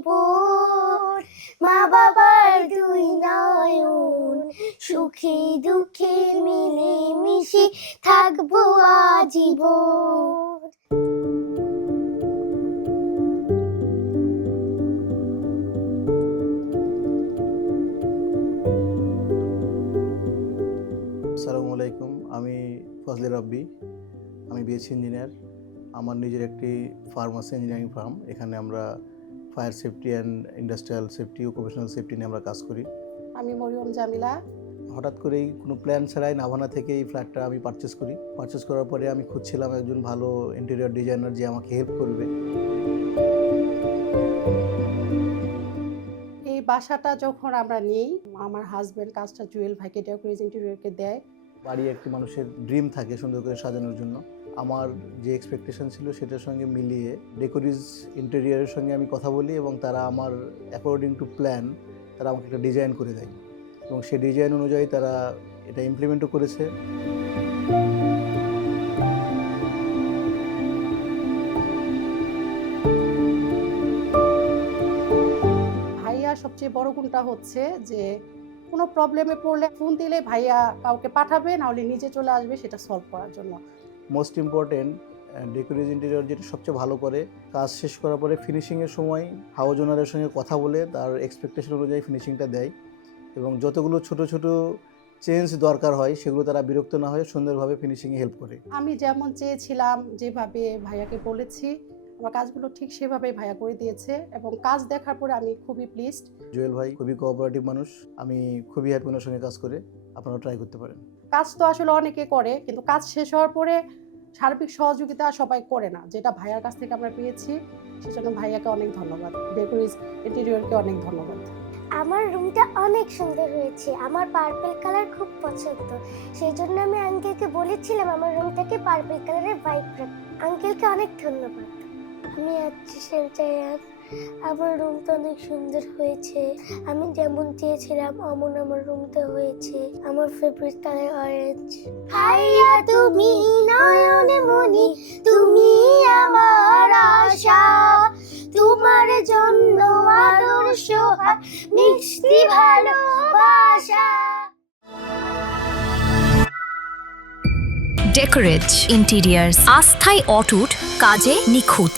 জীবন, মা বাবার দুই নয়ন, সুখে দুঃখে মিলে মিশে থাকবো আজীবন। আসসালামু আলাইকুম, আমি ফজলে রাব্বি। আমি বিএসসি ইঞ্জিনিয়ার। আমার নিজের একটি ফার্মাসি ইঞ্জিনিয়ারিং ফার্ম। এখানে আমরা fire safety and industrial safety, occupational safety নিয়ে আমরা কাজ করি। আমি মরিয়ম জামিলা। হঠাৎ করেই কোনো প্ল্যান ছাড়াই নাভানা থেকে এই ফ্ল্যাটটা আমি পারচেস করি। পারচেস করার পরে আমি খুঁজছিলাম একজন ভালো ইন্টেরিয়র ডিজাইনার যে আমাকে হেল্প করবে। এই বাসাটা যখন আমরা নিই, আমার হাজব্যান্ড কাজটা জুয়েল ভাইকে ডেকোরেজ ইন্টেরিয়রকে দেয়। বাড়ি একটি মানুষের ড্রিম থাকে সুন্দর করে সাজানোর জন্য। আমার যে এক্সপেকটেশন ছিল সেটার সঙ্গে মিলিয়ে ডেকোরিজ ইন্টেরিয়রের সঙ্গে আমি কথা বলি এবং তারা আমার অ্যাকর্ডিং টু প্ল্যান তারা আমাকে একটা ডিজাইন করে দেয় এবং সেই ডিজাইন অনুযায়ী তারা এটা ইমপ্লিমেন্টও করেছে। ভাইয়া সবচেয়ে বড় গুণটা হচ্ছে যে কোনো প্রবলেমে পড়লে ফোন দিলে ভাইয়া কাউকে পাঠাবে, না হলে নিজে চলে আসবে সেটা সলভ করার জন্য। মোস্ট ইম্পর্টেন্ট, ডেকোরেজ ইন্টেরিয়র যেটা সবচেয়ে ভালো করে, কাজ শেষ করার পরে ফিনিশিংয়ের সময় হাউস ওনারের সঙ্গে কথা বলে তার এক্সপেকটেশন অনুযায়ী ফিনিশিংটা দেয় এবং যতগুলো ছোট ছোট চেঞ্জ দরকার হয় সেগুলো তারা বিরক্ত না হয়ে সুন্দরভাবে ফিনিশিংয়ে হেল্প করে। আমি যেমন চেয়েছিলাম, যেভাবে ভাইয়াকে বলেছি, আমার কাজগুলো ঠিক সেভাবেই ভাইয়া করে দিয়েছে এবং কাজ দেখার পরে আমি খুবই প্লিজড। জুয়েল ভাই খুবই কোঅপারেটিভ মানুষ। আমি খুবই হ্যাপি ওনার সঙ্গে কাজ করে। আপনারা ট্রাই করতে পারেন। কাজ তো আসলে অনেকে করে, কিন্তু কাজ শেষ হওয়ার পরে সার্বিক সহযোগিতা সবাই করে না, যেটা ভাইয়ার কাছ থেকে আমরা পেয়েছি। সেজন্য ভাইয়াকে অনেক ধন্যবাদ, ডেকোরেজ ইন্টেরিয়রকে অনেক ধন্যবাদ। আমার রুমটা অনেক সুন্দর হয়েছে, আমার পার্পল কালার খুব পছন্দ, সেই জন্য আমি আঙ্কেলকে বলেছিলাম আমার রুমটাকে পার্পল কালারের ভাইব রাখতে। আঙ্কেলকে অনেক ধন্যবাদ। আমি আমার রুমটা অনেক সুন্দর হয়েছে, আমি যেমন চেয়েছিলাম অমন আমার রুমটা হয়েছে। আমার ফেভারিট কালার অরেঞ্জ। ভাইয়া তুমি নয়নে মনি, তুমি আমার আশা, তোমার জন্য আদর্শ মিষ্টি ভালোবাসা। ডেকোরেজ ইন্টেরিয়ার্স, আস্থায় অটুট, কাজে নিখুঁত।